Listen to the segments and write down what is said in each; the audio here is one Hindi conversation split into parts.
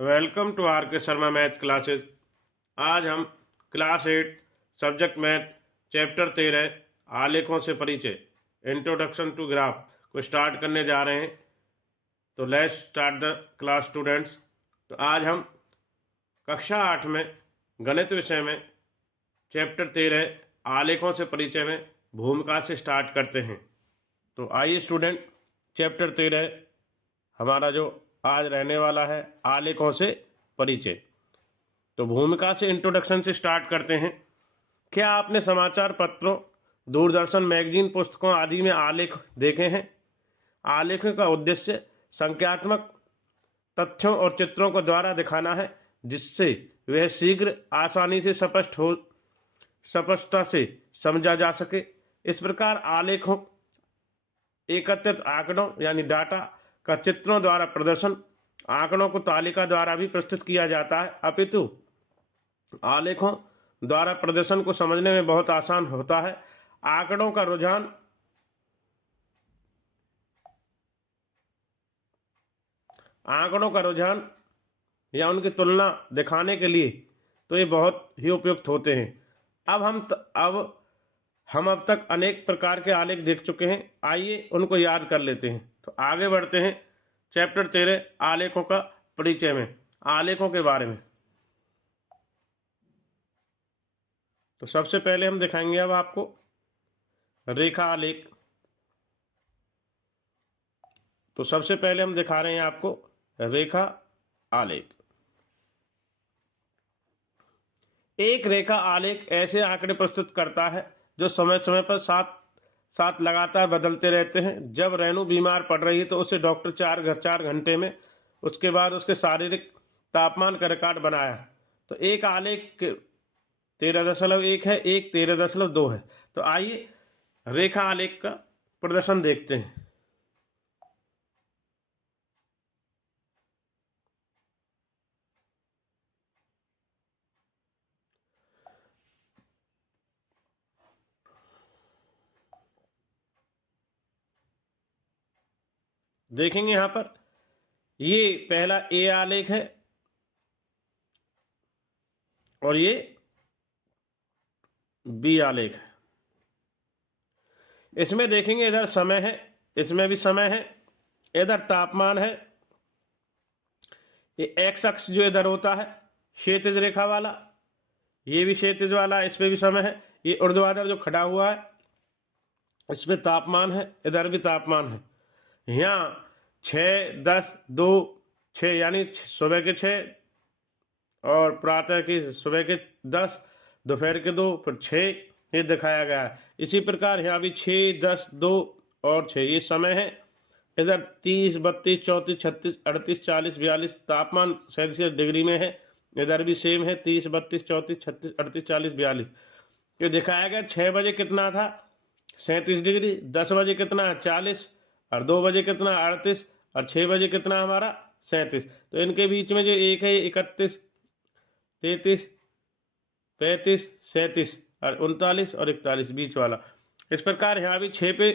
वेलकम टू आर के शर्मा मैथ क्लासेस। आज हम क्लास 8 सब्जेक्ट मैथ चैप्टर 13 आलेखों से परिचय इंट्रोडक्शन टू ग्राफ को स्टार्ट करने जा रहे हैं। तो let's start the class students. तो आज हम कक्षा 8 में गणित विषय में चैप्टर 13 आलेखों से परिचय में भूमिका से स्टार्ट करते हैं। तो आइए स्टूडेंट, चैप्टर 13 हमारा जो आज रहने वाला है आलेखों से परिचय। तो भूमिका से इंट्रोडक्शन से स्टार्ट करते हैं। क्या आपने समाचार पत्रों, दूरदर्शन, मैगजीन, पुस्तकों आदि में आलेख देखे हैं? आलेख का उद्देश्य संख्यात्मक तथ्यों और चित्रों को द्वारा दिखाना है, जिससे वह शीघ्र आसानी से स्पष्टता से समझा जा सके। इस प्रकार आलेखों एकत्रित आंकड़ों यानी डाटा का चित्रों द्वारा प्रदर्शन आंकड़ों को तालिका द्वारा भी प्रस्तुत किया जाता है, अपितु आलेखों द्वारा प्रदर्शन को समझने में बहुत आसान होता है। आंकड़ों का रुझान या उनकी तुलना दिखाने के लिए तो ये बहुत ही उपयुक्त होते हैं। हम अब तक अनेक प्रकार के आलेख देख चुके हैं, आइए उनको याद कर लेते हैं। तो आगे बढ़ते हैं चैप्टर 13 आलेखों का परिचय में, आलेखों के बारे में। तो सबसे पहले हम दिखाएंगे अब आपको रेखा आलेख। तो सबसे पहले हम दिखा रहे हैं आपको रेखा आलेख। एक रेखा आलेख ऐसे आंकड़े प्रस्तुत करता है जो समय समय पर साथ लगातार बदलते रहते हैं। जब रेणु बीमार पड़ रही है तो उसे डॉक्टर 4 घंटे में उसके बाद उसके शारीरिक तापमान का रिकॉर्ड बनाया। तो एक आलेख 13.1 है, एक 13.2 है। तो आइए रेखा आलेख का प्रदर्शन देखते हैं। देखेंगे यहां पर ये पहला ए आलेख है और ये बी आलेख है। इसमें देखेंगे इधर समय है, इसमें भी समय है, इधर तापमान है। ये एक्स अक्ष जो इधर होता है क्षैतिज रेखा वाला, ये भी क्षैतिज वाला, इस पे भी समय है। ये ऊर्ध्वाधर जो खड़ा हुआ है इस पे तापमान है, इधर भी तापमान है। यहाँ 6, 10, 2, 6 यानी सुबह के 6 और प्रातः की सुबह के 10, दोपहर के 2, फिर 6 ये दिखाया गया है। इसी प्रकार यहाँ भी 6, 10, 2 और 6 ये समय है। इधर 30, 32, 34, 36, 38, 40, 42 तापमान सेल्सियस डिग्री में है। इधर भी सेम है 30, 32, 34, 36, 38, 40, 42। ये दिखाया गया 6 बजे कितना था 37 डिग्री, 10 बजे कितना है 40 और 2 बजे कितना 38 और 6 बजे कितना हमारा 37। तो इनके बीच में जो एक है 31, 33, 35, 37 और 39 और 41 बीच वाला। इस प्रकार यहाँ भी 6 पे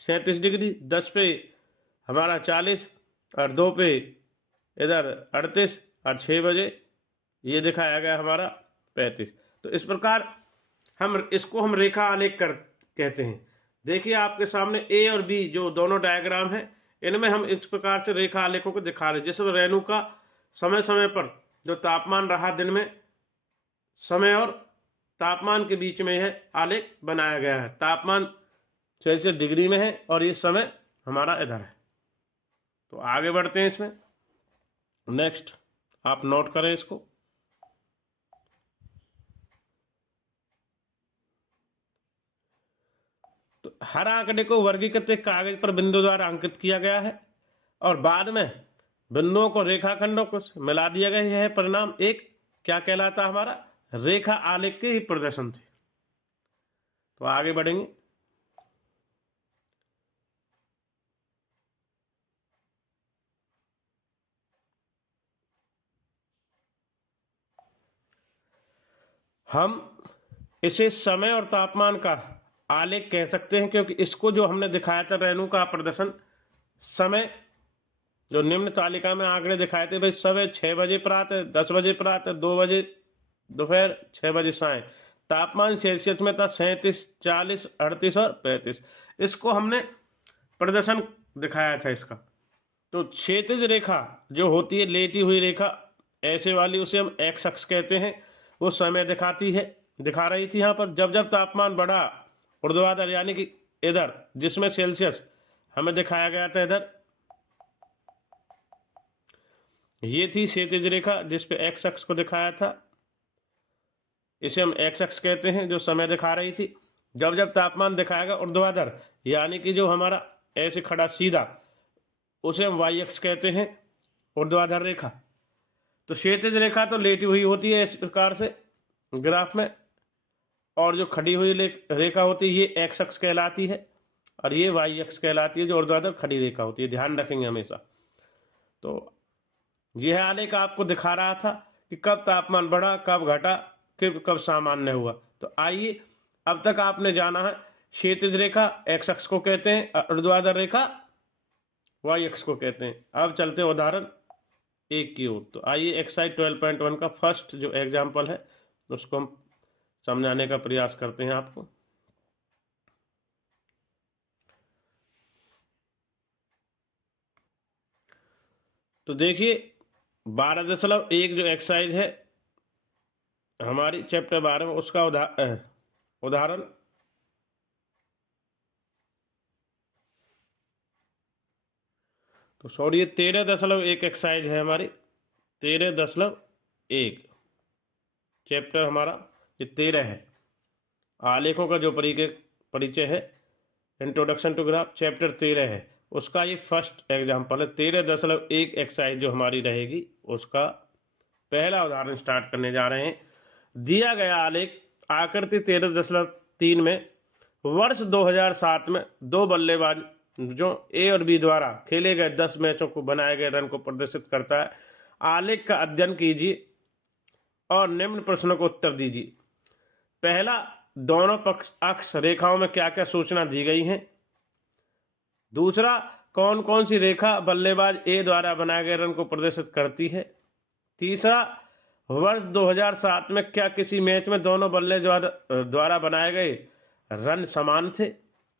37 डिग्री, 10 पे हमारा 40 और 2 पे इधर 38 और 6 बजे ये दिखाया गया हमारा 35। तो इस प्रकार हम रेखा आलेख कहते हैं। देखिए आपके सामने ए और बी जो दोनों डायग्राम हैं, इनमें हम इस प्रकार से रेखा आलेखों को दिखा रहे हैं। जिसमें रेणु का समय समय पर जो तापमान रहा दिन में, समय और तापमान के बीच में यह आलेख बनाया गया है। तापमान सेल्सियस डिग्री में है और ये समय हमारा इधर है। तो आगे बढ़ते हैं इसमें। नेक्स्ट आप नोट करें इसको। तो हर आंकड़े को वर्गीकृत एक कागज पर बिंदु द्वारा अंकित किया गया है और बाद में बिंदुओं को रेखाखंडों को मिला दिया गया। यह परिणाम एक क्या कहलाता हमारा रेखा आलेख के ही प्रदर्शन थे। तो आगे बढ़ेंगे। हम इसे समय और तापमान का आलेख कह सकते हैं, क्योंकि इसको जो हमने दिखाया था रेणु का प्रदर्शन समय जो निम्न तालिका में आंकड़े दिखाए थे भाई, सुबह 6 बजे प्रातः, 10 बजे प्रातः, 2 बजे दोपहर, 6 बजे साय। तापमान सेल्सियस में था 37, 40, 38 और 35। इसको हमने प्रदर्शन दिखाया था इसका। तो क्षैतिज रेखा जो होती है लेटी हुई रेखा ऐसे वाली, उसे हम एक्स अक्ष कहते हैं। वो समय दिखा रही थी यहाँ पर। जब जब तापमान बढ़ा, ऊर्ध्वाधर यानी कि इधर, जिसमें सेल्सियस हमें दिखाया गया था इधर, ये थी क्षैतिज रेखा जिसपे एक्स अक्ष को दिखाया था, इसे हम एक्स अक्ष कहते हैं, जो समय दिखा रही थी। जब जब तापमान दिखाएगा ऊर्ध्वाधर यानी कि जो हमारा ऐसे खड़ा सीधा, उसे हम वाई अक्ष कहते हैं, ऊर्ध्वाधर रेखा। तो क्षैतिज रेखा तो लेटी हुई होती है इस प्रकार से ग्राफ में, और जो खड़ी हुई रेखा होती है ये एक्स अक्ष कहलाती है, और ये वाई अक्ष कहलाती है, जो ऊर्ध्वाधर खड़ी रेखा होती है। ध्यान रखेंगे हमेशा। तो यह आलेख आपको दिखा रहा था कि कब तापमान बढ़ा, कब घटा, फिर कब सामान्य हुआ। तो आइए, अब तक आपने जाना है क्षैतिज रेखा एक्स अक्ष को कहते हैं, ऊर्ध्वाधर रेखा वाई अक्ष को कहते हैं। अब चलते हैं उदाहरण 1 की ओर। तो आइए एक्सरसाइज 12.1 का फर्स्ट जो एग्जाम्पल है उसको हम समझाने का प्रयास करते हैं आपको। तो देखिए 12.1 जो एक्सरसाइज है हमारी चैप्टर 12 में, उसका उदाहरण तो सॉरी, ये 13.1 एक्सरसाइज है हमारी। 13.1 चैप्टर हमारा ये 13 है। आलेखों का जो परिचय है, इंट्रोडक्शन टू ग्राफ, चैप्टर 13 है, उसका ये फर्स्ट एग्जाम्पल है। 13.1 एक्सरसाइज जो हमारी रहेगी उसका पहला उदाहरण स्टार्ट करने जा रहे हैं। दिया गया आलेख आकृति 13.3 में वर्ष 2007 में दो बल्लेबाज जो ए और बी द्वारा खेले गए 10 मैचों को बनाए गए रन को प्रदर्शित करता है। आलेख का अध्ययन कीजिए और निम्न प्रश्नों को उत्तर दीजिए। पहला, दोनों पक्ष अक्ष रेखाओं में क्या क्या सूचना दी गई है। दूसरा, कौन कौन सी रेखा बल्लेबाज ए द्वारा बनाए गए रन को प्रदर्शित करती है। तीसरा, वर्ष 2007 में क्या किसी मैच में दोनों बल्ले द्वारा बनाए गए रन समान थे,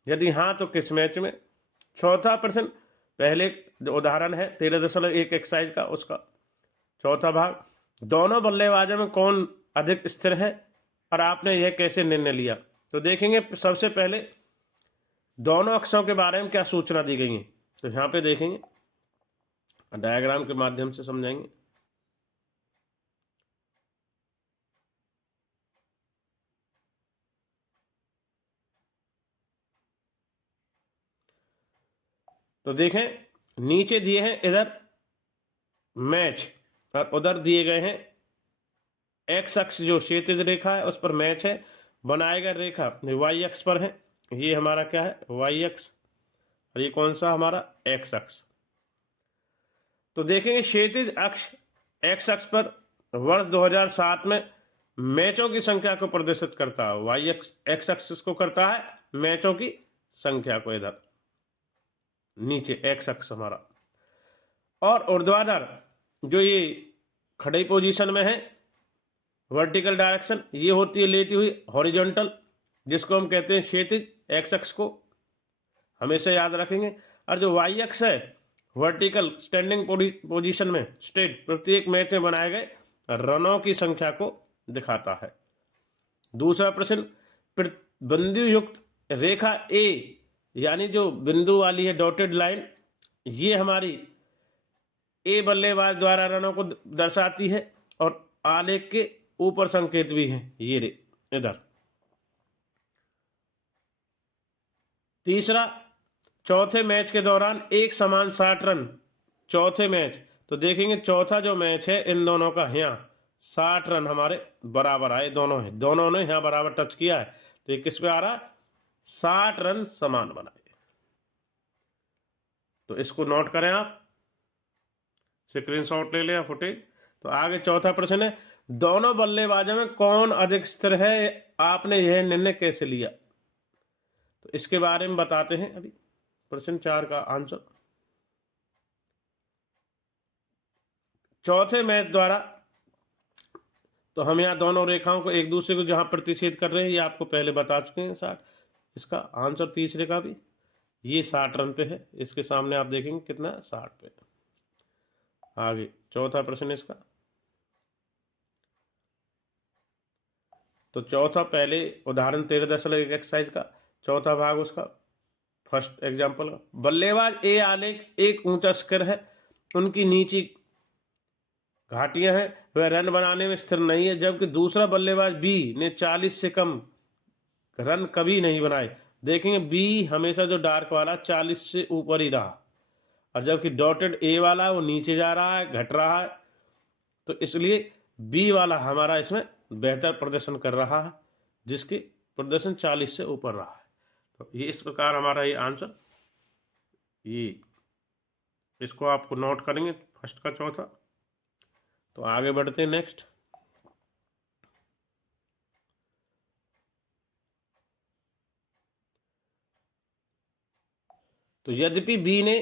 यदि हाँ तो किस मैच में। चौथा प्रश्न, पहले जो उदाहरण है 13.1 एक्सरसाइज का, उसका चौथा भाग, दोनों बल्लेबाजों में कौन अधिक स्थिर है और आपने यह कैसे निर्णय लिया। तो देखेंगे सबसे पहले दोनों अक्षों के बारे में क्या सूचना दी गई है। तो यहाँ पे देखेंगे, डायग्राम के माध्यम से समझाएंगे। तो देखें, नीचे दिए हैं इधर मैच और उधर दिए गए हैं एक्स अक्ष जो क्षैतिज रेखा है उस पर मैच है, बनाए गए रेखा वाई अक्ष पर है। ये हमारा क्या है, वाई अक्ष, और ये कौन सा हमारा एक्स अक्ष। तो देखेंगे क्षैतिज अक्ष एक्स अक्ष पर वर्ष 2007 में मैचों की संख्या को प्रदर्शित करता है। वाई अक्ष एक्स अक्ष को करता है मैचों की संख्या को, इधर नीचे एक्स अक्ष हमारा। और ऊर्ध्वाधर जो ये खड़ी पोजीशन में है, वर्टिकल डायरेक्शन, ये होती है लेटी हुई हॉरिजॉन्टल, जिसको हम कहते हैं क्षैतिज एक्स अक्ष को, हमेशा याद रखेंगे। और जो वाई अक्ष है वर्टिकल स्टैंडिंग पोजीशन में स्ट्रेट, प्रत्येक मैच में बनाए गए रनों की संख्या को दिखाता है। दूसरा प्रश्न, बिंदु युक्त रेखा ए यानी जो बिंदु वाली है डॉटेड लाइन, ये हमारी ए बल्लेबाज द्वारा रनों को दर्शाती है, और आलेख के ऊपर संकेत भी है ये इधर। तीसरा, चौथे मैच के दौरान एक समान 60 रन, चौथे मैच, तो देखेंगे चौथा जो मैच है इन दोनों का, यहाँ 60 रन हमारे बराबर आए, दोनों ने यहाँ बराबर टच किया है, तो ये किस पे आ रहा है, 60 रन समान बनाए। तो इसको नोट करें आप, स्क्रीनशॉट ले लें फुटेज। तो आगे चौथा प्रश्न है, दोनों बल्लेबाजों में कौन अधिक स्थिर है, आपने यह निर्णय कैसे लिया। तो इसके बारे में बताते हैं अभी। प्रश्न 4 का आंसर, चौथे मैच द्वारा, तो हम यहाँ दोनों रेखाओं को एक दूसरे को जहाँ प्रतिच्छेद कर रहे हैं ये आपको पहले बता चुके हैं। 60, इसका आंसर तीसरे का भी ये 60 रन पे है। इसके सामने आप देखेंगे कितना, 60 पे। आगे चौथा प्रश्न इसका, तो चौथा पहले उदाहरण 13.1 एक्सरसाइज का चौथा भाग उसका फर्स्ट एग्जाम्पल का। बल्लेबाज ए आलेख एक ऊंचा शिखर है, उनकी नीची घाटियां हैं, वह रन बनाने में स्थिर नहीं है, जबकि दूसरा बल्लेबाज बी ने 40 से कम रन कभी नहीं बनाए। देखेंगे बी हमेशा जो डार्क वाला 40 से ऊपर ही रहा, और जबकि डॉटेड ए वाला वो नीचे जा रहा है, घट रहा है। तो इसलिए बी वाला हमारा इसमें बेहतर प्रदर्शन कर रहा है, जिसकी प्रदर्शन 40 से ऊपर रहा है। तो ये इस प्रकार हमारा ये आंसर, ये इसको आपको नोट करेंगे फर्स्ट का चौथा। तो आगे बढ़ते हैं नेक्स्ट। तो यद्यपि बी ने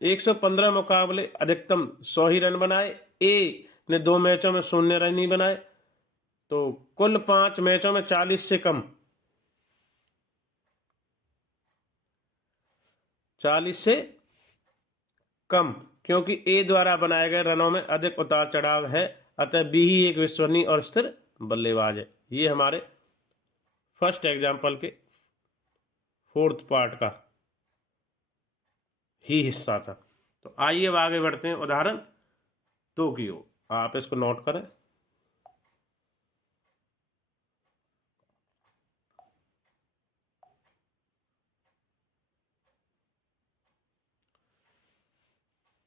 115 मुकाबले अधिकतम 100 ही रन बनाए, ए ने 2 मैचों में 0 रन ही बनाए, तो कुल 5 मैचों में 40 से कम, 40 से कम, क्योंकि ए द्वारा बनाए गए रनों में अधिक उतार चढ़ाव है, अतः बी ही एक विश्वसनीय और स्थिर बल्लेबाज है। ये हमारे फर्स्ट एग्जाम्पल के फोर्थ पार्ट का ही हिस्सा था। तो आइए अब आगे बढ़ते हैं उदाहरण 2 की ओर। आप इसको नोट करें।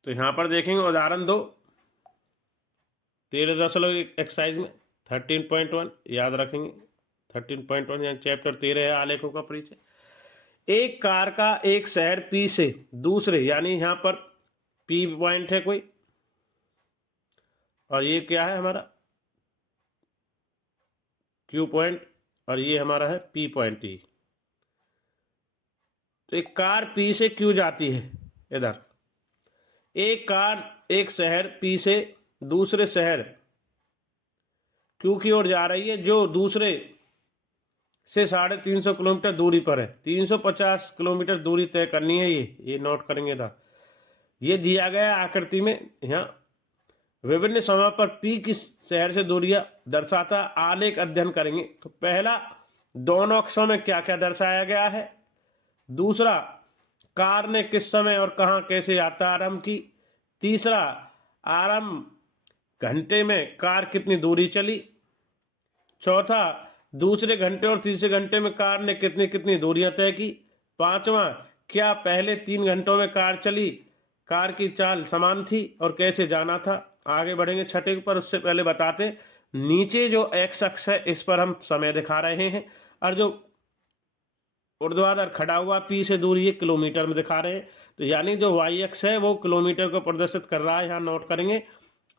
तो यहां पर देखेंगे उदाहरण 2 13.1 एक्सरसाइज में 13.1 याद रखेंगे। 13.1 यानी चैप्टर 13 है आलेखों का परिचय। एक कार का एक शहर पी से दूसरे, यानी यहां पर पी पॉइंट है कोई, और ये क्या है हमारा क्यू पॉइंट, और ये हमारा है पी पॉइंट ई। तो एक कार पी से क्यू जाती है इधर, एक कार एक शहर पी से दूसरे शहर क्यू की ओर जा रही है, जो दूसरे से 350 किलोमीटर दूरी पर है। 350 किलोमीटर दूरी तय करनी है, ये नोट करेंगे था। ये दिया गया आकृति में यहाँ विभिन्न समय पर पी की शहर से दूरियां दर्शाता आलेख अध्ययन करेंगे। तो पहला, दोनों अक्षों में क्या क्या दर्शाया गया है। दूसरा, कार ने किस समय और कहाँ कैसे यात्रा आरंभ की। तीसरा, आरंभ घंटे में कार कितनी दूरी चली। चौथा, दूसरे घंटे और तीसरे घंटे में कार ने कितनी कितनी दूरियां तय की। पांचवा, क्या पहले 3 घंटों में कार चली, कार की चाल समान थी और कैसे जाना था। आगे बढ़ेंगे छठे पर, उससे पहले बताते नीचे जो एक्स अक्ष है इस पर हम समय दिखा रहे हैं, और जो ऊर्ध्वाधर खड़ा हुआ पी से दूरी ये किलोमीटर में दिखा रहे हैं। तो यानी जो वाई अक्ष है वो किलोमीटर को प्रदर्शित कर रहा है, यहाँ नोट करेंगे।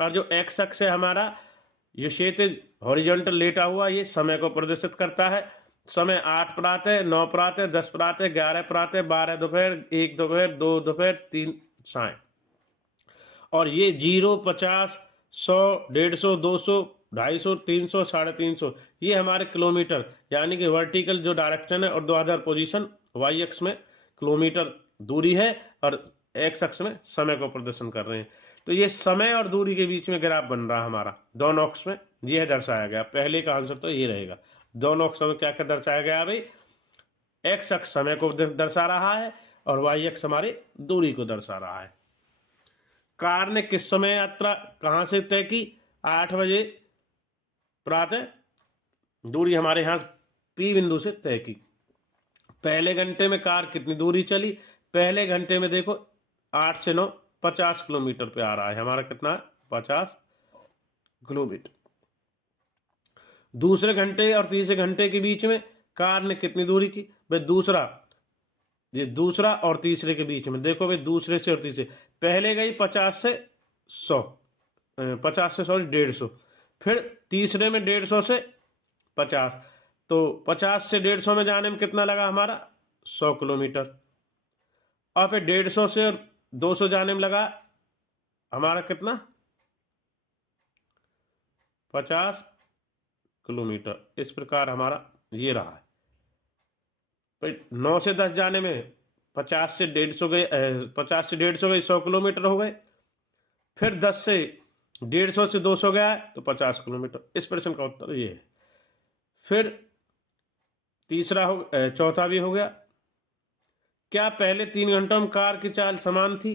और जो एक्स अक्ष है हमारा, ये क्षैतिज हॉरिजॉन्टल लेटा हुआ, ये समय को प्रदर्शित करता है। समय 8 प्रातः, 9 प्रातः, 10 प्रातः, 11 प्रातः, 12 दोपहर, 1 दोपहर, 2 दोपहर, 3 साय। और ये 0, 50, 100, 150, 200, 250, 300, 350, ये हमारे किलोमीटर, यानी कि वर्टिकल जो डायरेक्शन है और ऊर्ध्वाधर पोजीशन वाई अक्ष में किलोमीटर दूरी है, और एक्स अक्ष में समय को प्रदर्शन कर रहे हैं। तो ये समय और दूरी के बीच में ग्राफ बन रहा है हमारा दोनों अक्ष में, यह दर्शाया गया। पहले का आंसर तो ये रहेगा। दोनों अक्षों में क्या क्या दर्शाया गया भाई, एक्स अक्ष समय को दर्शा रहा है और वाई अक्ष हमारी दूरी को दर्शा रहा है। कार ने किस समय यात्रा कहां से तय की, 8 बजे प्रातः, दूरी हमारे यहाँ पी बिंदु से तय की। पहले घंटे में कार कितनी दूरी चली, पहले घंटे में देखो 8 से 9 50 किलोमीटर पे आ रहा है हमारा, कितना है 50 किलोमीटर। दूसरे घंटे और तीसरे घंटे के बीच में कार ने कितनी दूरी की भाई, दूसरा और तीसरे के बीच में देखो भाई, दूसरे से और तीसरे, पहले गई 50 से 100, 50 से 150, फिर तीसरे में 150 से 50, तो 50 से 150 में जाने में कितना लगा हमारा 100 किलोमीटर, और फिर 150 से 200 जाने में लगा हमारा कितना 50 किलोमीटर। इस प्रकार हमारा ये रहा है। भाई 9 से 10 जाने में 50 से 150 गए, 50 से 150 गए, 100 किलोमीटर हो गए। फिर 10 से 150 से 200 गया है तो 50 किलोमीटर। इस प्रश्न का उत्तर ये है। फिर चौथा भी हो गया। क्या पहले 3 घंटों में कार की चाल समान थी?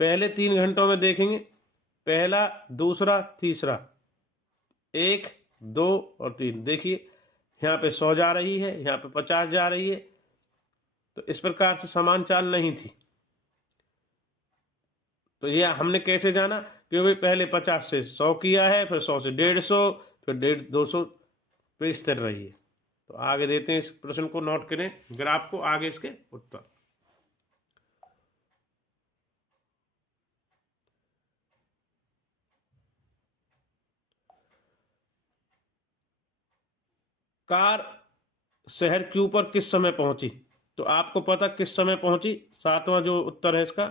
पहले 3 घंटों में देखेंगे, पहला, दूसरा, तीसरा, 1, 2 और 3। देखिए यहाँ पे 100 जा रही है, यहाँ पे 50 जा रही है, तो इस प्रकार से समान चाल नहीं थी। तो ये हमने कैसे जाना? क्योंकि पहले 50 से 100 किया है, फिर 100 से 150, फिर 200 पे स्थिर रही है। तो आगे देते हैं, इस प्रश्न को नोट करें, ग्राफ को, आगे इसके उत्तर। कार शहर के ऊपर किस समय पहुंची? तो आपको पता किस समय पहुंची? 7वां जो उत्तर है इसका।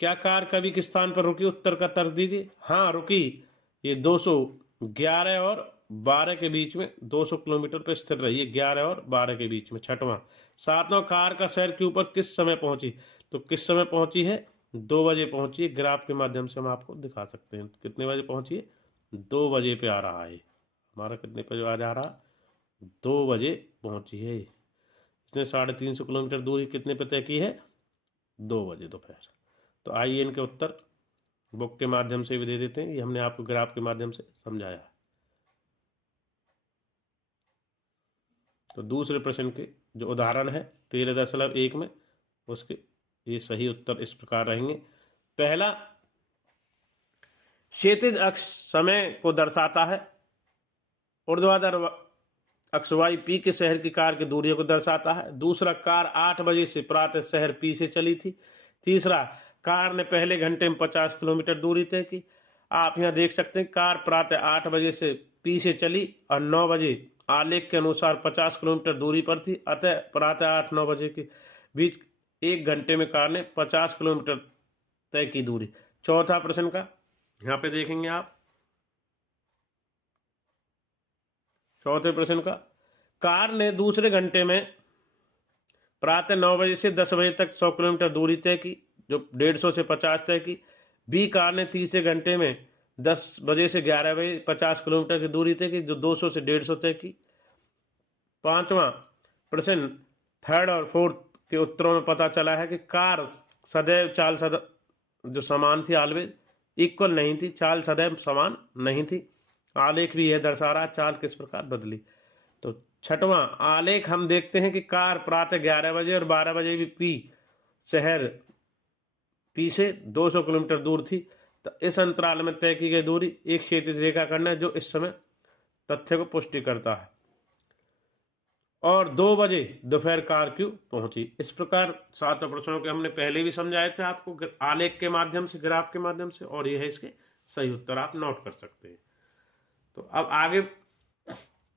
क्या कार कभी किस स्थान पर रुकी? उत्तर का तर्क दीजिए। हाँ, रुकी। ये 211 और 12 के बीच में 200 किलोमीटर पर स्थिर रही है, 11 और 12 के बीच में। 6वां, 7वां, कार का शहर के ऊपर किस समय पहुंची? तो किस समय पहुंची है? 2 बजे पहुंची है। ग्राफ के माध्यम से हम आपको दिखा सकते हैं कितने बजे पहुंची है। 2 बजे पे आ रहा है हमारा। कितने पे आ जा रहा? 2 बजे पहुंची है। इसने 350 किलोमीटर दूरी कितने पे तय की है? 2 बजे दोपहर। तो आइए इनके उत्तर बुक के माध्यम से भी दे देते हैं। ये हमने आपको ग्राफ के माध्यम से समझाया। तो दूसरे प्रश्न के जो उदाहरण है 13.1 में, उसके ये सही उत्तर इस प्रकार रहेंगे। पहला, क्षैतिज अक्ष समय को दर्शाता है। ऊर्ध्वाधर अक्ष वाई पी के शहर की कार की दूरी को दर्शाता है। दूसरा, कार 8 बजे से प्रातः शहर पी से चली थी। तीसरा, कार ने पहले घंटे में 50 किलोमीटर दूरी तय की। आप यहाँ देख सकते हैं, कार प्रातः 8 बजे से पी से चली और 9 बजे आलेख के अनुसार 50 किलोमीटर दूरी पर थी। अतः प्रातः 8-9 बजे के बीच 1 घंटे में कार ने 50 किलोमीटर तय की दूरी। चौथा प्रश्न का यहाँ पे देखेंगे आप। चौथे प्रश्न का, कार ने दूसरे घंटे में प्रातः 9 बजे से 10 बजे तक 100 किलोमीटर दूरी तय की, जो 150 से 50 तय की। बी, कार ने तीसरे घंटे में 10 बजे से 11 बजे 50 किलोमीटर की दूरी तय की, जो 200 से 150 तय की। पांचवा प्रश्न, थर्ड और फोर्थ के उत्तरों में पता चला है कि कार सदैव चाल जो समान थी, ऑलवेज इक्वल नहीं थी, चाल सदैव समान नहीं थी। आलेख भी यह दर्शा रहा चाल किस प्रकार बदली। तो 6वां आलेख हम देखते हैं कि कार प्रातः 11 बजे और 12 बजे भी पी शहर पी से 200 किलोमीटर दूर थी। तो इस अंतराल में तय की गई दूरी एक क्षैतिज रेखा खंड है, जो इस समय तथ्य को पुष्टि करता है। और 2 बजे दोपहर कार क्यों पहुंची। इस प्रकार 7 प्रश्नों के हमने पहले भी समझाए थे आपको आलेख के माध्यम से, ग्राफ के माध्यम से, और ये है इसके सही उत्तर, आप नोट कर सकते हैं। तो अब आगे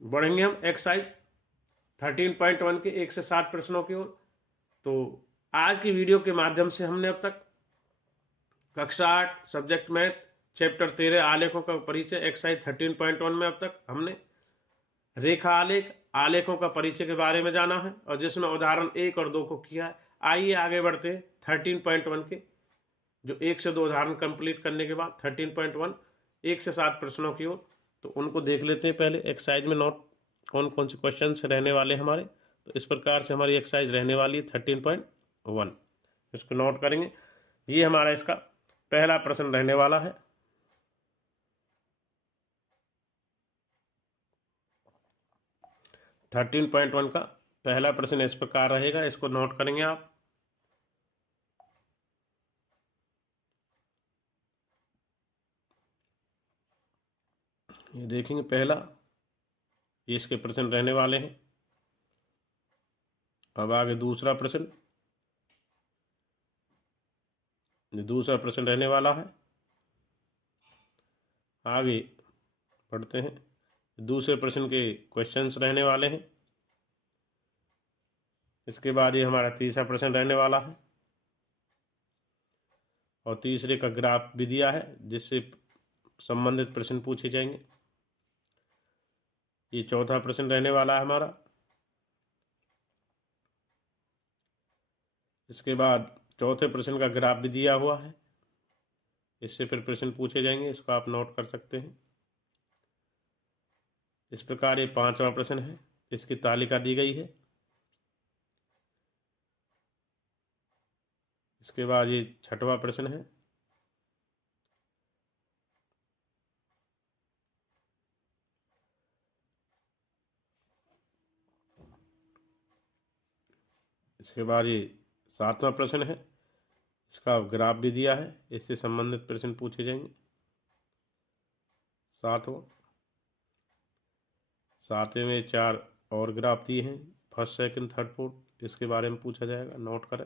बढ़ेंगे हम एक्सरसाइज 13.1 के 1 से 7 प्रश्नों की ओर। तो आज की वीडियो के माध्यम से हमने अब तक कक्षा 8 सब्जेक्ट मैथ चैप्टर 13 आलेखों का परिचय, एक्सरसाइज 13.1 में अब तक हमने रेखा आलेख, आलेखों का परिचय के बारे में जाना है, और जिसमें उदाहरण 1 और 2 को किया है। आइए आगे बढ़ते हैं 13.1 के जो 1 से 2 उदाहरण कंप्लीट करने के बाद 13.1 1 से 7 प्रश्नों की ओर। तो उनको देख लेते हैं पहले। एक्सरसाइज में नोट कौन कौन से क्वेश्चन रहने वाले हमारे। तो इस प्रकार से हमारी एक्सरसाइज रहने वाली है 13.1। इसको नोट करेंगे। ये हमारा इसका पहला प्रश्न रहने वाला है। थर्टीन पॉइंट वन का पहला प्रश्न इस प्रकार रहेगा, इसको नोट करेंगे आप। ये देखेंगे पहला, ये इसके प्रश्न रहने वाले हैं। अब आगे दूसरा प्रश्न, दूसरा प्रश्न रहने वाला है। आगे बढ़ते हैं, दूसरे प्रश्न के क्वेश्चंस रहने वाले हैं। इसके बाद ये हमारा तीसरा प्रश्न रहने वाला है, और तीसरे का ग्राफ भी दिया है, जिससे संबंधित प्रश्न पूछे जाएंगे। ये चौथा प्रश्न रहने वाला है हमारा। इसके बाद चौथे प्रश्न का ग्राफ भी दिया हुआ है, इससे फिर प्रश्न पूछे जाएंगे, इसको आप नोट कर सकते हैं। इस प्रकार ये पांचवा प्रश्न है, इसकी तालिका दी गई है। इसके बाद ये छठवां प्रश्न है। इसके बाद ये सातवां प्रश्न है, इसका ग्राफ भी दिया है, इससे संबंधित प्रश्न पूछे जाएंगे। सातवें में 4 और ग्राफ दिए हैं, फर्स्ट सेकंड थर्ड फोर्थ, इसके बारे में पूछा जाएगा, नोट करें।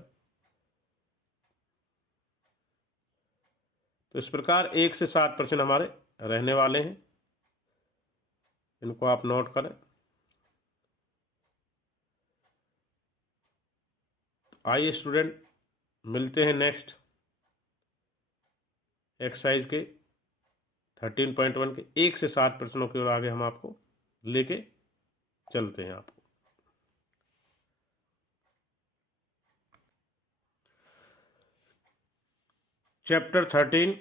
तो इस प्रकार 1 से 7 प्रश्न हमारे रहने वाले हैं, इनको आप नोट करें। आइए स्टूडेंट, मिलते हैं नेक्स्ट एक्सरसाइज के 13.1 के 1 से 7 प्रश्नों के ओर आगे हम आपको लेके चलते हैं। आपको चैप्टर 13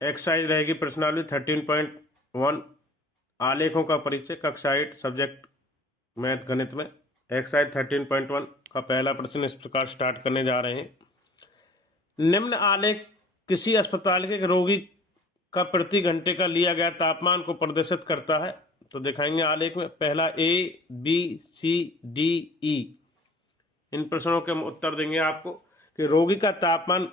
एक्सरसाइज रहेगी प्रश्नावली 13.1 आलेखों का परिचय, कक्षा 8 सब्जेक्ट मैथ गणित में। एक्सरसाइज 13.1 का पहला प्रश्न इस प्रकार स्टार्ट करने जा रहे हैं। निम्न आलेख किसी अस्पताल के रोगी का प्रति घंटे का लिया गया तापमान को प्रदर्शित करता है। तो दिखाएंगे आलेख में, पहला A, B, C, D, E। इन प्रश्नों के हम उत्तर देंगे आपको कि रोगी का तापमान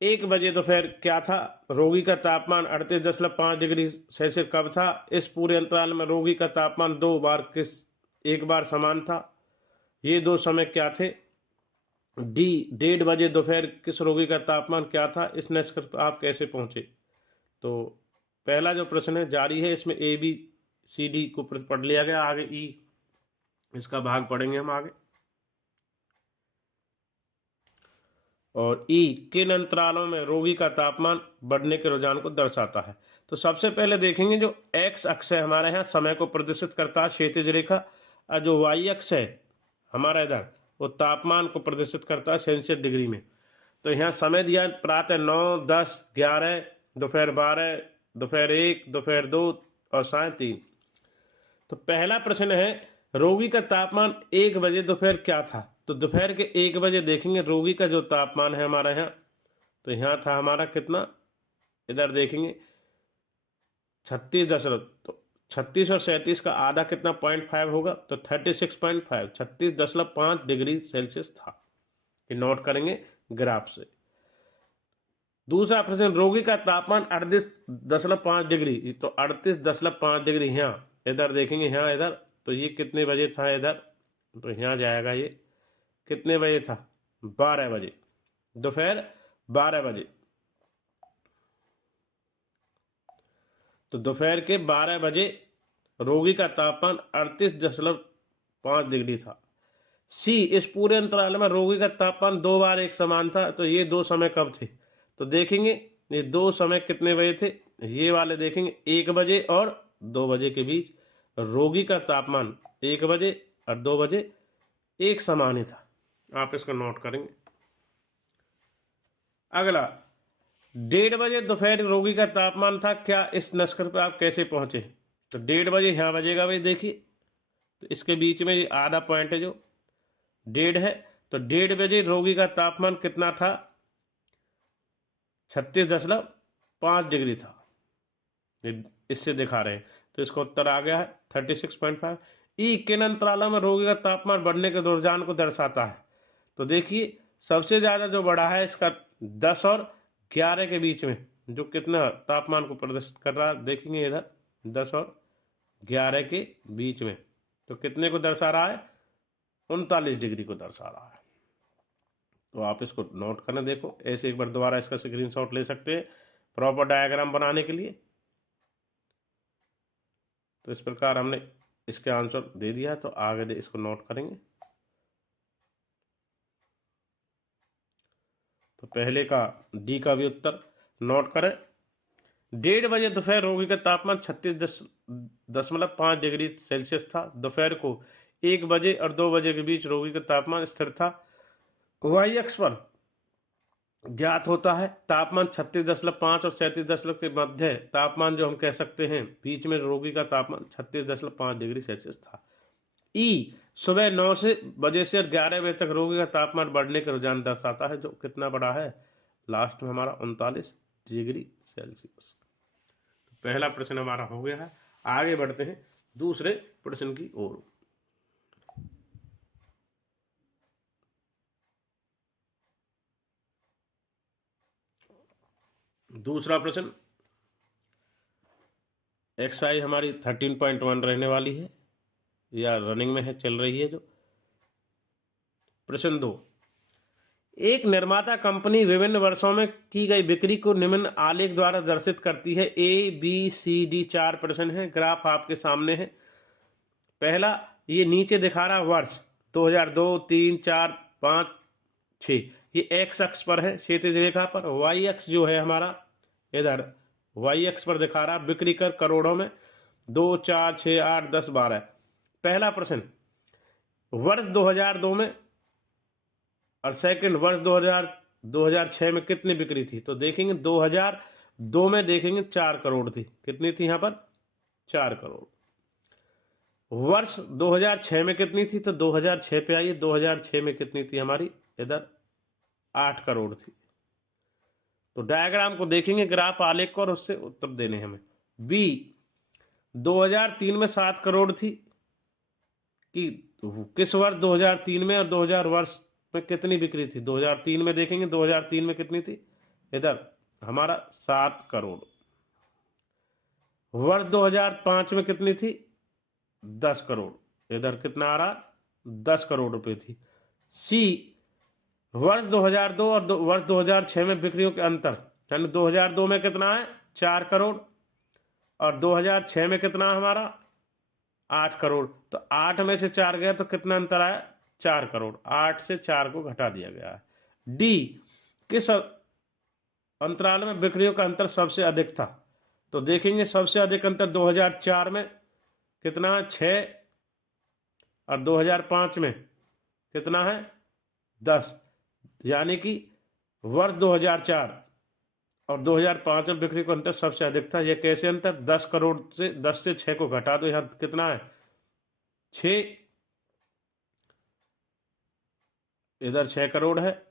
1 बजे दोपहर क्या था, रोगी का तापमान 38.5 डिग्री सेल्सियस कब था, इस पूरे अंतराल में रोगी का तापमान 2 बार एक बार समान था, ये 2 समय क्या थे। डी, 1:30 बजे दोपहर किस रोगी का तापमान क्या था, इस निष्कर्ष पर आप कैसे पहुंचे। तो पहला जो प्रश्न है जारी है, इसमें A, B, C, D को पढ़ लिया गया, आगे E इसका भाग पढ़ेंगे हम आगे। और E किन अंतरालों में रोगी का तापमान बढ़ने के रुझान को दर्शाता है। तो सबसे पहले देखेंगे जो X अक्ष है हमारे यहाँ समय को प्रदर्शित करता है क्षैतिज रेखा, और जो Y अक्ष है हमारा इधर वो तापमान को प्रदर्शित करता है सेल्सियस डिग्री में। तो यहाँ समय दिया प्रातः 9, 10, 11, दोपहर 12, दोपहर 1, दोपहर 2 और साय 3। तो पहला प्रश्न है रोगी का तापमान 1 बजे दोपहर क्या था। तो दोपहर के 1 बजे देखेंगे रोगी का जो तापमान है हमारा यहाँ, तो यहाँ था हमारा कितना, इधर देखेंगे 36 तो 36 और 37 का आधा कितना 0.5 होगा, तो 36.5, 36.5 डिग्री सेल्सियस था। ये नोट करेंगे ग्राफ से। दूसरा प्रश्न, रोगी का तापमान 38.5 डिग्री, तो 38.5 डिग्री यहाँ इधर देखेंगे, यहाँ इधर, तो ये कितने बजे था इधर, तो यहाँ जाएगा, ये कितने बजे था 12 बजे, दोपहर 12 बजे। तो दोपहर के 12 बजे रोगी का तापमान 38.5 डिग्री था। सी, इस पूरे अंतराल में रोगी का तापमान 2 बार एक समान था, तो ये 2 समय कब थे। तो देखेंगे ये 2 समय कितने बजे थे, ये वाले देखेंगे 1 बजे और 2 बजे के बीच रोगी का तापमान 1 बजे और 2 बजे एक समान ही था। आप इसको नोट करेंगे। अगला, 1:30 बजे दोपहर रोगी का तापमान था क्या, इस निष्कर्ष पर आप कैसे पहुंचे। तो 1:30 बजे यहाँ बजेगा भाई, देखिए तो इसके बीच में आधा पॉइंट है जो 1:30 है, तो 1:30 बजे रोगी का तापमान कितना था 36.5 डिग्री था, इससे दिखा रहे हैं। तो इसका उत्तर आ गया है 36.5। ई किन अंतरालों में रोगी का तापमान बढ़ने के रुझान को दर्शाता है। तो देखिए सबसे ज़्यादा जो बढ़ा है इसका 10 और 11 के बीच में, जो कितना तापमान को प्रदर्शित कर रहा है, देखेंगे इधर 10 और 11 के बीच में, तो कितने को दर्शा रहा है 39 डिग्री को दर्शा रहा है। तो आप इसको नोट करना, देखो ऐसे एक बार दोबारा इसका स्क्रीनशॉट ले सकते हैं प्रॉपर डायग्राम बनाने के लिए। तो इस प्रकार हमने इसके आंसर दे दिया, तो आगे इसको नोट करेंगे। तो पहले का डी का भी उत्तर नोट करें, 1:30 बजे दोपहर रोगी का तापमान 36.5 डिग्री सेल्सियस था। दोपहर को 1 बजे और 2 बजे के बीच रोगी का तापमान स्थिर था। वाई अक्ष पर ज्ञात होता है तापमान 36.5 और 37 के मध्य तापमान जो हम कह सकते हैं, बीच में रोगी का तापमान 36.5 डिग्री सेल्सियस था। ई सुबह 9 बजे से 11 बजे तक रोगी का तापमान बढ़ने का रुझान दर्शाता है, जो कितना बड़ा है लास्ट में हमारा 39 डिग्री सेल्सियस। तो पहला प्रश्न हमारा हो गया है। आगे बढ़ते हैं दूसरे प्रश्न की ओर। दूसरा प्रश्न एक्सरसाइज हमारी 13.1 रहने वाली है या रनिंग में है, चल रही है जो। प्रश्न 2, एक निर्माता कंपनी विभिन्न वर्षों में की गई बिक्री को निम्न आलेख द्वारा दर्शित करती है। ए बी सी डी 4 प्रश्न है, ग्राफ आपके सामने है। पहला ये नीचे दिखा रहा वर्ष 2002, 3, 4, 5, 6, ये एक्स अक्ष पर है क्षैतिज रेखा पर। वाई अक्ष जो है हमारा इधर वाई अक्ष पर दिखा रहा बिक्री कर करोड़ों में 2, 4, 6, 8, 10, 12। पहला प्रश्न वर्ष 2002 में और सेकंड वर्ष 2006 में कितनी बिक्री थी, तो देखेंगे 2002 में देखेंगे 4 करोड़ थी। कितनी थी यहाँ पर 4 करोड़। वर्ष 2006 में कितनी थी, तो 2006 पे आइए, 2006 में कितनी थी हमारी इधर 8 करोड़ थी। तो डायग्राम को देखेंगे ग्राफ आलेख को और उससे उत्तर देने हमें। बी 2003 में 7 करोड़ थी कि किस वर्ष 2003 में और 2000 वर्ष में कितनी बिक्री थी। 2003 में देखेंगे 2003 में कितनी थी इधर हमारा 7 करोड़। वर्ष 2005 में कितनी थी 10 करोड़, इधर कितना आ रहा 10 करोड़ रुपए थी। सी वर्ष 2002 और वर्ष 2006 में बिक्रियों के अंतर, यानी 2002 में कितना है 4 करोड़ और 2006 में कितना हमारा 8 करोड़। तो 8 में से 4 गया तो कितना अंतर आया 4 करोड़। 8 से 4 को घटा दिया गया है। डी किस अंतराल में बिक्रियों का अंतर सबसे अधिक था, तो देखेंगे सबसे अधिक अंतर 2004 में कितना है 6 और 2005 में कितना है 10, यानी कि वर्ष 2004 और 2005 में बिक्री का अंतर सबसे अधिक था। यह कैसे अंतर 10 करोड़ से 10 से 6 को घटा दो, यहाँ कितना है 6, इधर 6 करोड़ है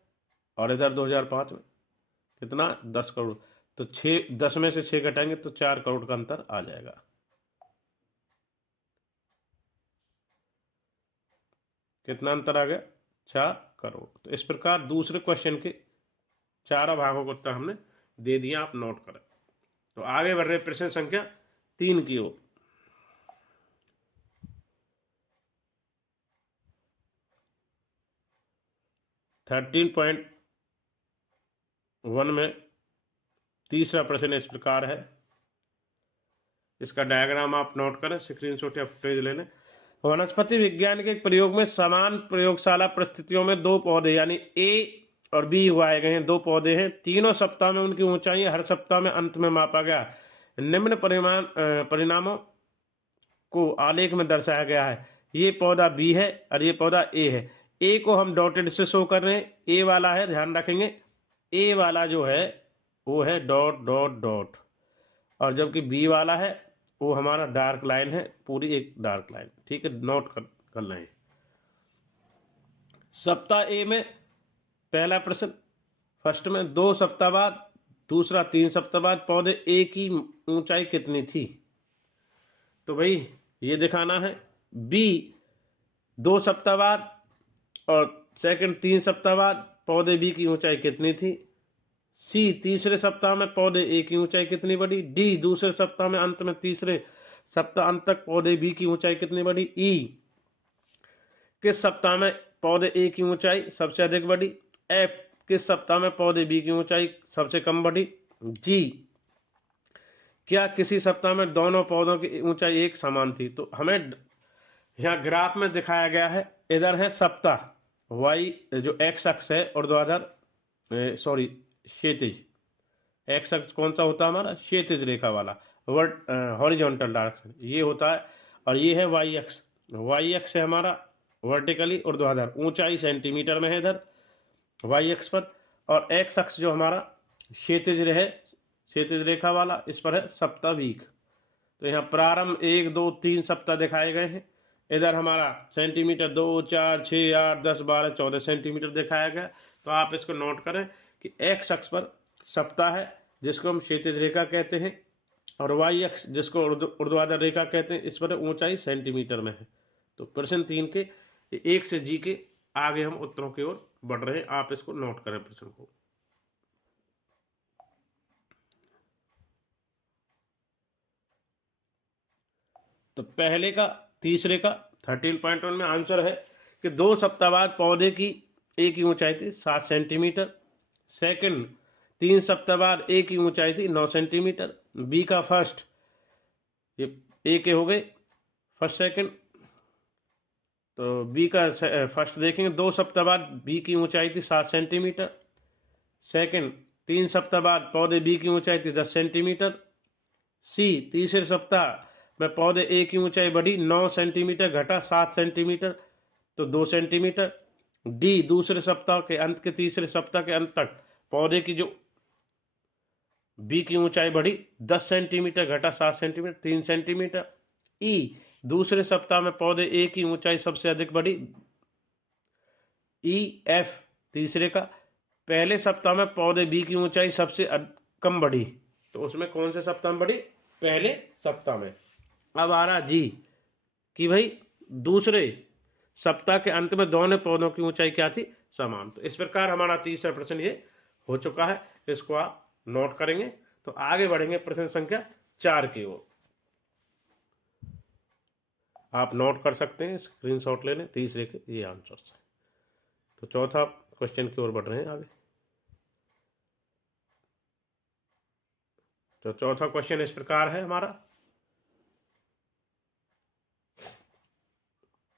और इधर 2005 में कितना 10 करोड़। तो 10 में से 6 घटाएंगे तो 4 करोड़ का अंतर आ जाएगा। कितना अंतर आ गया 4 करोड़। तो इस प्रकार दूसरे क्वेश्चन के 4 भागों को उत्तर हमने दे दिया, आप नोट करें। तो आगे बढ़ रहे प्रश्न संख्या 3 की ओर। थर्टीन पॉइंट 1 में तीसरा प्रश्न इस प्रकार है, इसका डायग्राम आप नोट करें, स्क्रीनशॉट या फुटेज ले लें। वनस्पति विज्ञान के एक प्रयोग में समान प्रयोगशाला परिस्थितियों में 2 पौधे यानी ए और बी उगाए गए हैं। 2 पौधे हैं, तीनों सप्ताह में उनकी ऊंचाई हर सप्ताह में अंत में मापा गया। निम्न परिणामों को आलेख में दर्शाया गया है। ये पौधा बी है और ये पौधा ए है। ए को हम डॉटेड से शो कर रहे हैं, ए वाला है, ध्यान रखेंगे ए वाला जो है वो है डॉट डॉट डॉट, और जबकि बी वाला है वो हमारा डार्क लाइन है, पूरी एक डार्क लाइन। ठीक है, नोट कर लें। सप्ताह ए में पहला प्रश्न फर्स्ट में 2 सप्ताह बाद, दूसरा 3 सप्ताह बाद पौधे ए की ऊंचाई कितनी थी, तो भाई ये दिखाना है। बी 2 सप्ताह बाद और सेकंड 3 सप्ताह बाद पौधे बी की ऊंचाई कितनी थी। सी तीसरे सप्ताह में पौधे ए की ऊंचाई कितनी बढ़ी। डी दूसरे सप्ताह में अंत में तीसरे सप्ताह अंत तक पौधे बी की ऊंचाई कितनी बढ़ी। ई किस सप्ताह में पौधे ए की ऊंचाई सबसे अधिक बढ़ी। एफ किस सप्ताह में पौधे बी की ऊंचाई सबसे कम बढ़ी। जी क्या किसी सप्ताह में दोनों पौधों की ऊंचाई एक समान थी। तो हमें यहाँ ग्राफ में दिखाया गया है, इधर है सप्ताह वाई जो एक्स अक्ष है और क्षैतिज, एक्स अक्ष कौन सा होता है हमारा, क्षैतिज रेखा वाला, हॉरिजॉन्टल डायरेक्शन ये होता है। और ये है वाई अक्ष, वाई अक्ष है हमारा वर्टिकली ऊर्ध्वाधर, ऊंचाई सेंटीमीटर में है इधर वाई अक्ष पर। और एक्स अक्ष जो हमारा क्षैतिज रेखा वाला, इस पर है सप्ताह वीक। तो यहाँ प्रारंभ 1 2 3 सप्ताह दिखाए गए हैं। इधर हमारा सेंटीमीटर 2 4 6 8 10 12 14 सेंटीमीटर दिखाया गया। तो आप इसको नोट करें कि एक्स अक्ष पर सप्ताह है जिसको हम क्षैतिज रेखा कहते हैं, और वाई अक्ष जिसको ऊर्ध्वाधर रेखा कहते हैं, इस पर ऊंचाई सेंटीमीटर में है। तो प्रश्न 3 के 1 से जी के आगे हम उत्तरों की ओर बढ़ रहे हैं, आप इसको नोट करें प्रश्न को। तो पहले का तीसरे का 13.1 में आंसर है कि 2 सप्ताह बाद पौधे की ए की ऊंचाई थी 7 सेंटीमीटर। सेकंड 3 सप्ताह बाद ए की ऊंचाई थी 9 सेंटीमीटर। बी का फर्स्ट, ये ए के हो गए फर्स्ट सेकंड, तो बी का फर्स्ट देखेंगे 2 सप्ताह बाद बी की ऊंचाई थी 7 सेंटीमीटर। सेकंड 3 सप्ताह बाद पौधे बी की ऊंचाई थी 10 सेंटीमीटर। सी तीसरे सप्ताह में पौधे ए की ऊंचाई बढ़ी 9 सेंटीमीटर घटा 7 सेंटीमीटर, तो 2 सेंटीमीटर। डी दूसरे सप्ताह के अंत के तीसरे सप्ताह के अंत तक पौधे की जो बी की ऊंचाई बढ़ी 10 सेंटीमीटर घटा 7 सेंटीमीटर, 3 सेंटीमीटर। ई दूसरे सप्ताह में पौधे ए की ऊंचाई सबसे अधिक बढ़ी। ई एफ तीसरे का पहले सप्ताह में पौधे बी की ऊंचाई सबसे कम बढ़ी, तो उसमें कौन से सप्ताह में बढ़ी, पहले सप्ताह में। अब आ रहा जी कि भाई दूसरे सप्ताह के अंत में दोनों पौधों की ऊंचाई क्या थी, समान। तो इस प्रकार हमारा तीसरा प्रश्न ये हो चुका है, इसको आप नोट करेंगे। तो आगे बढ़ेंगे प्रश्न संख्या 4 की ओर। आप नोट कर सकते हैं, स्क्रीनशॉट ले लें तीसरे के ये आंसर है। तो चौथा क्वेश्चन की ओर बढ़ रहे हैं आगे। तो चौथा क्वेश्चन इस प्रकार है हमारा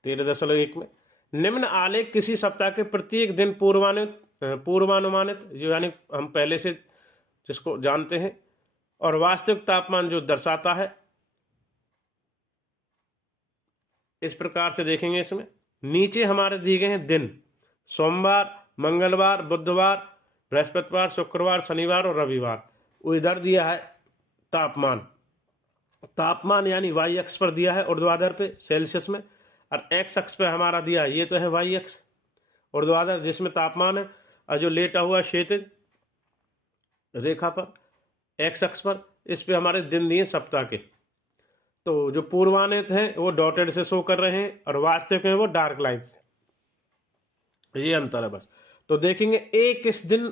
13.1 में, निम्न आलेख किसी सप्ताह के प्रत्येक दिन पूर्वानुमानित यानी हम पहले से जिसको जानते हैं और वास्तविक तापमान जो दर्शाता है, इस प्रकार से देखेंगे। इसमें नीचे हमारे दिए गए हैं दिन, सोमवार, मंगलवार, बुधवार, बृहस्पतिवार, शुक्रवार, शनिवार और रविवार। इधर दिया है तापमान, तापमान यानी वाई अक्ष पर दिया है ऊर्ध्वाधर पे सेल्सियस में, और एक्स अक्ष पे हमारा दिया है, ये तो है वाई अक्ष ऊर्ध्वाधर जिसमें तापमान है, और जो लेटा हुआ क्षैतिज रेखा पर एक्स अक्ष पर, इस पे हमारे दिन दिए सप्ताह के। तो जो पूर्वानुमानित हैं वो डॉटेड से शो कर रहे हैं और वास्तविक हैं वो डार्क लाइन से, ये अंतर है बस। तो देखेंगे ए किस दिन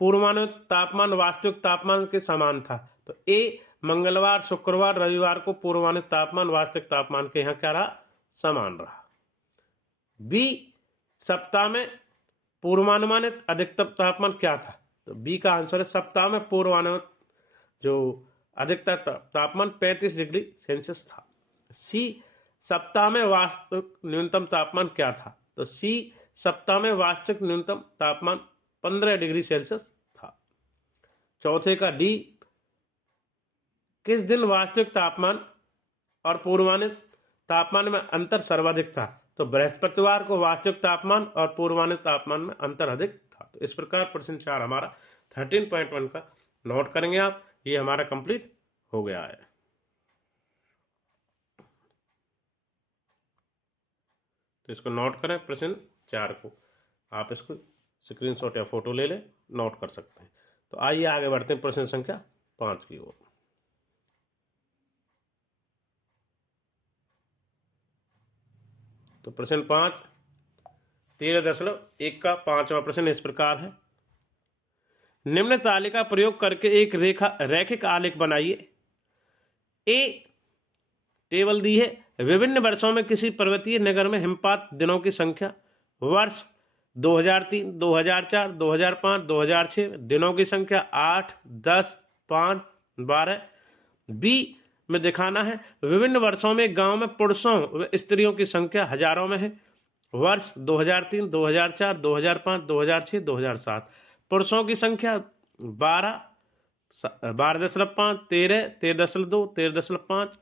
पूर्वानुमानित तापमान वास्तविक तापमान के समान था, तो ए मंगलवार, शुक्रवार, रविवार को पूर्वानुमानित तापमान वास्तविक तापमान के यहाँ क्या रहा, समान रहा। बी सप्ताह में पूर्वानुमानित अधिकतम तापमान क्या था, तो बी का आंसर है सप्ताह में पूर्वानुमानित जो अधिकतम तापमान 35 डिग्री सेल्सियस था। सी सप्ताह में वास्तविक न्यूनतम तापमान क्या था, तो सी सप्ताह में वास्तविक न्यूनतम तापमान 15 डिग्री सेल्सियस था। चौथे का डी किस दिन वास्तविक तापमान और पूर्वानुमानित तापमान में अंतर सर्वाधिक था, तो बृहस्पतिवार को वास्तविक तापमान और पूर्वानुमानित तापमान में अंतर अधिक था। तो इस प्रकार प्रश्न 4 हमारा 13.1 का नोट करेंगे आप, ये हमारा कंप्लीट हो गया है। तो इसको नोट करें प्रश्न 4 को, आप इसको स्क्रीनशॉट या फोटो ले लें, नोट कर सकते हैं। तो आइए आगे बढ़ते हैं प्रश्न संख्या 5 की ओर। तो प्रश्न 5 13.1 का 5वां प्रश्न इस प्रकार है, निम्न तालिका प्रयोग करके एक रैखिक आलेख बनाइए। ए टेबल दी है, विभिन्न वर्षों में किसी पर्वतीय नगर में हिमपात दिनों की संख्या, वर्ष 2003, 2004, 2005, 2006, दिनों की संख्या 8, 10, 5, 12। बी में दिखाना है विभिन्न वर्षों में गांव में पुरुषों व स्त्रियों की संख्या हजारों में है, वर्ष 2003, 2004, 2005, 2006, 2007। पुरुषों की संख्या 12, 12.5, 13, 13.2, 13.5।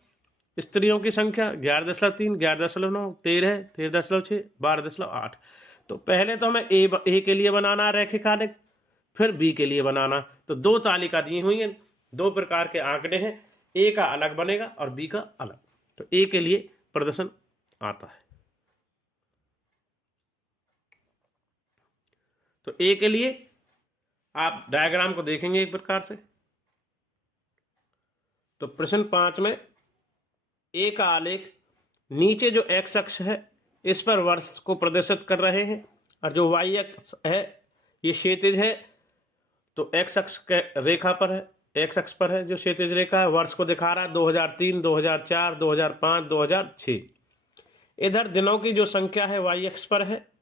स्त्रियों की संख्या 11.3, 11.9, 13, 13.6, 12.8। तो पहले तो हमें ए के लिए बनाना है रैखिक आलेख, फिर बी के लिए बनाना। तो दो तालिका दी हुई हैं, दो प्रकार के आंकड़े हैं, ए का अलग बनेगा और बी का अलग। तो ए के लिए प्रदर्शन आता है। तो ए के लिए आप डायग्राम को देखेंगे एक प्रकार से। तो प्रश्न 5 में ए का आलेख, नीचे जो एक्स अक्ष है इस पर वर्ष को प्रदर्शित कर रहे हैं, और जो वाई अक्ष है ये क्षैतिज है। तो एक्स अक्ष के रेखा पर है, एक्स अक्ष पर है जो क्षैतिज रेखा है, वर्ष को दिखा रहा है 2003, 2004, 2005, 2006। इधर दिनों की जो संख्या है वाई अक्ष पर है,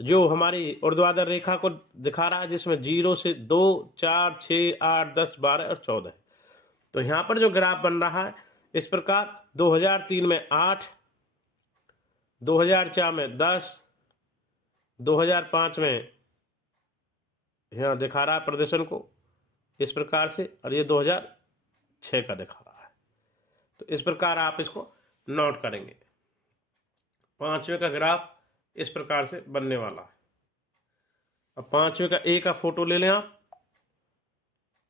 जो हमारी ऊर्ध्वाधर रेखा को दिखा रहा है, जिसमें 0 से 2, 4, 6, 8, 10, 12 और 14। तो यहाँ पर जो ग्राफ बन रहा है इस प्रकार, 2003 में 8, 2004 में 10, 2005 में यहाँ दिखा रहा है प्रदर्शन को इस प्रकार से, और ये 2006 का दिखा रहा है। तो इस प्रकार आप इसको नोट करेंगे। 5वें का ग्राफ इस प्रकार से बनने वाला है। अब 5वें का ए का फोटो ले लें आप।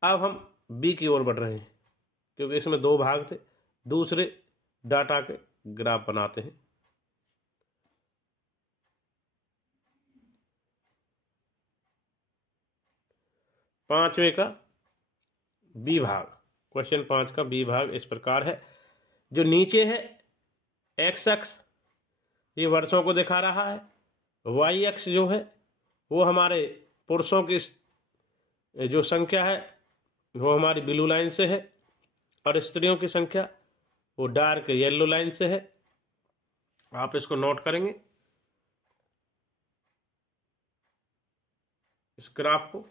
अब हम बी की ओर बढ़ रहे हैं, क्योंकि इसमें दो भाग थे, दूसरे डाटा के ग्राफ बनाते हैं। पांचवें का बी भाग, क्वेश्चन 5 का बी भाग इस प्रकार है। जो नीचे है एक्स अक्ष ये वर्षों को दिखा रहा है, वाई अक्ष जो है वो हमारे पुरुषों की जो संख्या है वो हमारी ब्लू लाइन से है, और स्त्रियों की संख्या वो डार्क येलो लाइन से है। आप इसको नोट करेंगे इस ग्राफ को।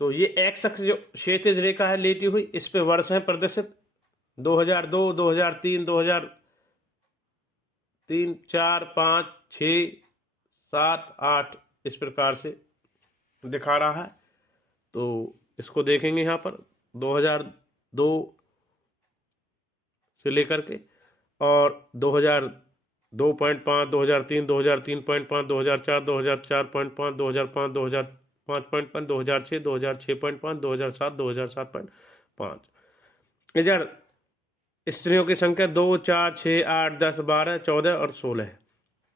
तो ये एक्स अक्ष जो क्षैतिज रेखा है लेटी हुई, इस पे वर्ष है प्रदर्शित 2002, 2003, 2003, 4, 5, 6, 7, 8 इस प्रकार से दिखा रहा है। तो इसको देखेंगे यहाँ पर 2002 से लेकर के, और 2002.5, 2003, 2003.5, 2004, 2004.5, 2005, 2005.5, 2006, 2006.5, 2007, 2007.5। इधर स्त्रियों की संख्या 2, 4, 6, 8, 10, 12, 14 और 16 है।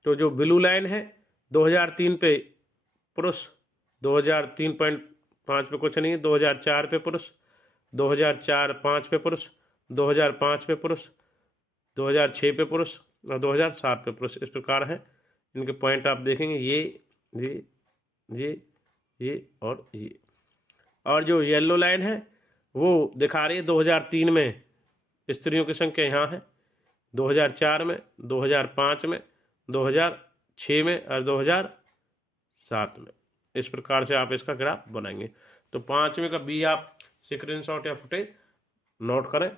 तो जो ब्लू लाइन है 2003 पे पुरुष, 2003.5 पे कुछ नहीं है, 2004 पे पुरुष, 2004-5 पे पुरुष, 2005 पे पुरुष, 2006 पे पुरुष और 2007 पे पुरुष। इस प्रकार है। इनके पॉइंट आप देखेंगे ये और ये। और जो येलो लाइन है वो दिखा रही है 2003 में स्त्रियों की संख्या यहाँ है, 2004 में, 2005 में, 2006 में और 2007 में। इस प्रकार से आप इसका ग्राफ बनाएंगे। तो 5वें का बी आप स्क्रीनशॉट या फुटेज नोट करें।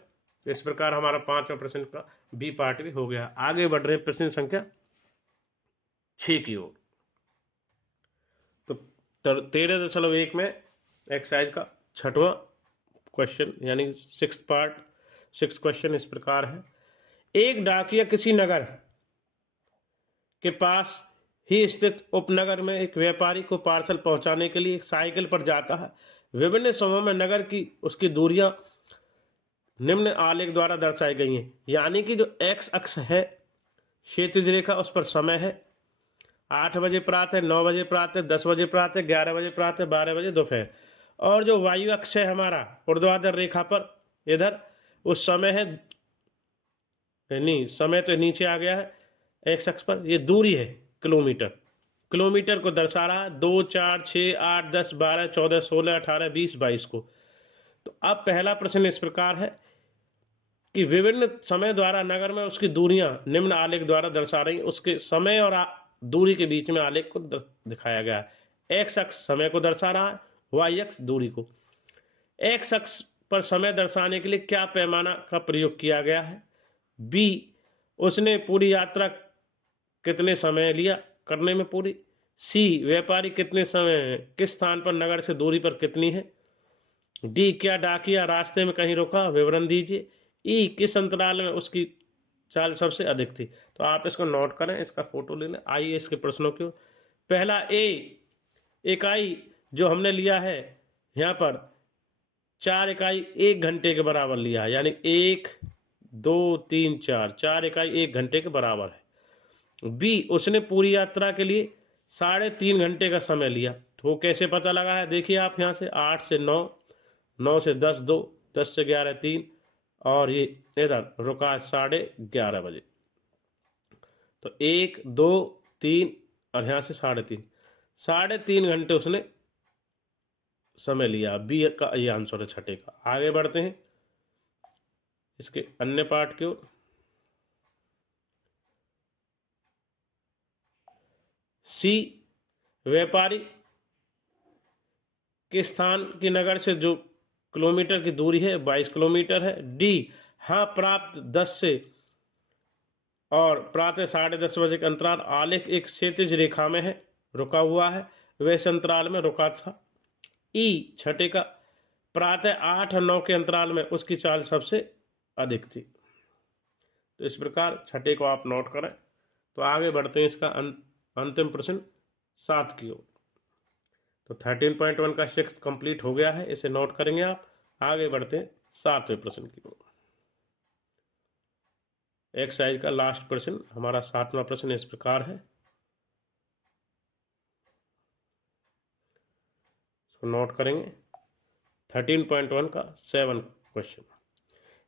इस प्रकार हमारा 5वां प्रश्न का बी पार्ट भी हो गया। आगे बढ़ रहे प्रश्न संख्या 6 की ओर। तो 13.1 में एक्सरसाइज का 6वां क्वेश्चन यानी 6th पार्ट, 6th क्वेश्चन इस प्रकार है। एक डाकिया किसी नगर के पास ही स्थित उपनगर में एक व्यापारी को पार्सल पहुंचाने के लिए एक साइकिल पर जाता है। विभिन्न समयों में नगर की उसकी दूरियां निम्न आलेख द्वारा दर्शाई गई हैं। यानी कि जो एक्स अक्ष है क्षैतिज रेखा उस पर समय है 8 बजे प्रातः, 9 बजे प्रातः, 10 बजे प्रातः, 11 बजे प्रातः, 12 बजे दोपहर। और जो वायु अक्ष है हमारा ऊर्ध्वाधर रेखा पर, इधर उस समय है, नहीं समय तो नीचे आ गया है एक्स अक्ष पर, ये दूरी है किलोमीटर, किलोमीटर को दर्शा रहा है 2, 4, 6, 8, 10, 12, 14, 16, 18, 20, 22 को। तो अब पहला प्रश्न इस प्रकार है कि विभिन्न समय द्वारा नगर में उसकी दूरियां निम्न आलेख द्वारा दर्शा रही, उसके समय और दूरी के बीच में आलेख को दिखाया गया है। एक्स अक्ष समय को दर्शा रहा है, वाई अक्ष दूरी को। एक्स अक्ष पर समय दर्शाने के लिए क्या पैमाना का प्रयोग किया गया है? बी, उसने पूरी यात्रा कितने समय लिया करने में पूरी। सी, व्यापारी कितने समय किस स्थान पर नगर से दूरी पर कितनी है। डी, क्या डाकिया रास्ते में कहीं रुका, विवरण दीजिए। ई, किस अंतराल में उसकी चाल सबसे अधिक थी। तो आप इसको नोट करें, इसका फोटो ले लें। आइए इसके प्रश्नों की ओर। पहला ए, इकाई जो हमने लिया है यहाँ पर 4 इकाई 1 घंटे के बराबर लिया है, यानी 1 2 3 4 इकाई 1 घंटे के बराबर है। बी, उसने पूरी यात्रा के लिए 3.5 घंटे का समय लिया। तो वो कैसे पता लगा है, देखिए आप यहाँ से 8 से 9, 9 से 10 2, 10 से 11 3, और ये इधर रुका 11:30 बजे। तो 1 2 3 और यहाँ से 3.5 घंटे उसने समय लिया। बी का ये आंसर है छठे का। आगे बढ़ते हैं इसके अन्य पार्ट की ओर। सी, व्यापारी के स्थान की नगर से जो किलोमीटर की दूरी है 22 किलोमीटर है। डी, हाँ प्राप्त 10 से और प्रातः 10:30 बजे का अंतराल आलेख एक क्षैतिज रेखा में है, रुका हुआ है, वैसे अंतराल में रुका था। ई, छठे का, प्रातः 8 और 9 के अंतराल में उसकी चाल सबसे अधिक थी। तो इस प्रकार छठे को आप नोट करें। तो आगे बढ़ते हैं इसका अंतिम प्रश्न 7 की ओर। तो 13.1 का 6th कंप्लीट हो गया है, इसे नोट करेंगे आप। आगे बढ़ते हैं 7वें प्रश्न की ओर। एक्सरसाइज का लास्ट प्रश्न, हमारा 7वां प्रश्न इस प्रकार है, इसको नोट करेंगे। 13.1 का 7 क्वेश्चन।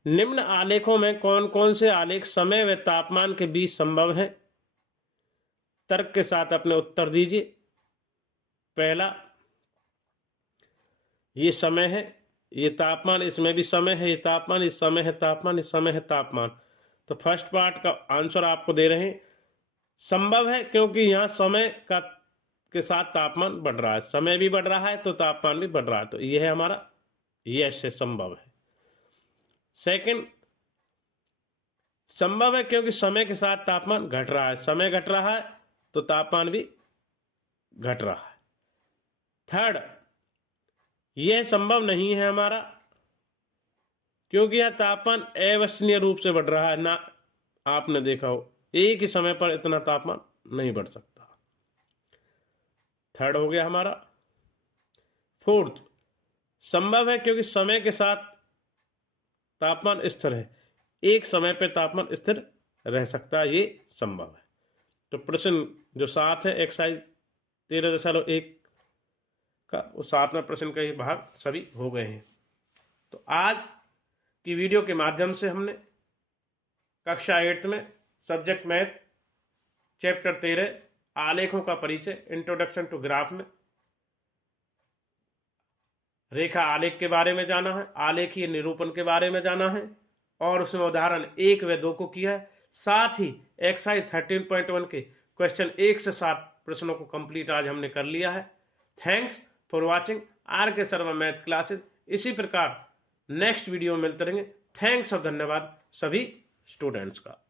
निम्न आलेखों में कौन कौन से आलेख समय व तापमान के बीच संभव हैं? तर्क के साथ अपने उत्तर दीजिए। पहला, ये समय है, ये तापमान, इसमें भी समय है, ये तापमान, इस समय है तापमान, इस समय है तापमान। तो फर्स्ट पार्ट का आंसर आपको दे रहे हैं, संभव है, क्योंकि यहाँ समय का के साथ तापमान बढ़ रहा है, समय भी बढ़ रहा है तो तापमान भी बढ़ रहा है। तो ये है हमारा यस है, संभव है। सेकंड, संभव है क्योंकि समय के साथ तापमान घट रहा है, समय घट रहा है तो तापमान भी घट रहा है। थर्ड, यह संभव नहीं है हमारा, क्योंकि यह तापमान अविश्वसनीय रूप से बढ़ रहा है, ना आपने देखा हो एक ही समय पर इतना तापमान नहीं बढ़ सकता। थर्ड हो गया हमारा। फोर्थ, संभव है क्योंकि समय के साथ तापमान स्थिर है, एक समय पर तापमान स्थिर रह सकता है, ये संभव है। तो प्रश्न जो 7 है, एक्सरसाइज 13.1 का, वो 7वां प्रश्न का ये भाग सभी हो गए हैं। तो आज की वीडियो के माध्यम से हमने कक्षा 8 में सब्जेक्ट मैथ चैप्टर 13 आलेखों का परिचय, इंट्रोडक्शन टू ग्राफ में रेखा आलेख के बारे में जाना है, आलेखीय निरूपण के बारे में जाना है, और उसमें उदाहरण 1 व 2 को किया है। साथ ही एक्सरसाइज 13.1 के क्वेश्चन 1 से 7 प्रश्नों को कंप्लीट आज हमने कर लिया है। Thanks for watching RK Sharma math classes. इसी प्रकार नेक्स्ट वीडियो में मिलते रहेंगे। थैंक्स और धन्यवाद सभी स्टूडेंट्स का।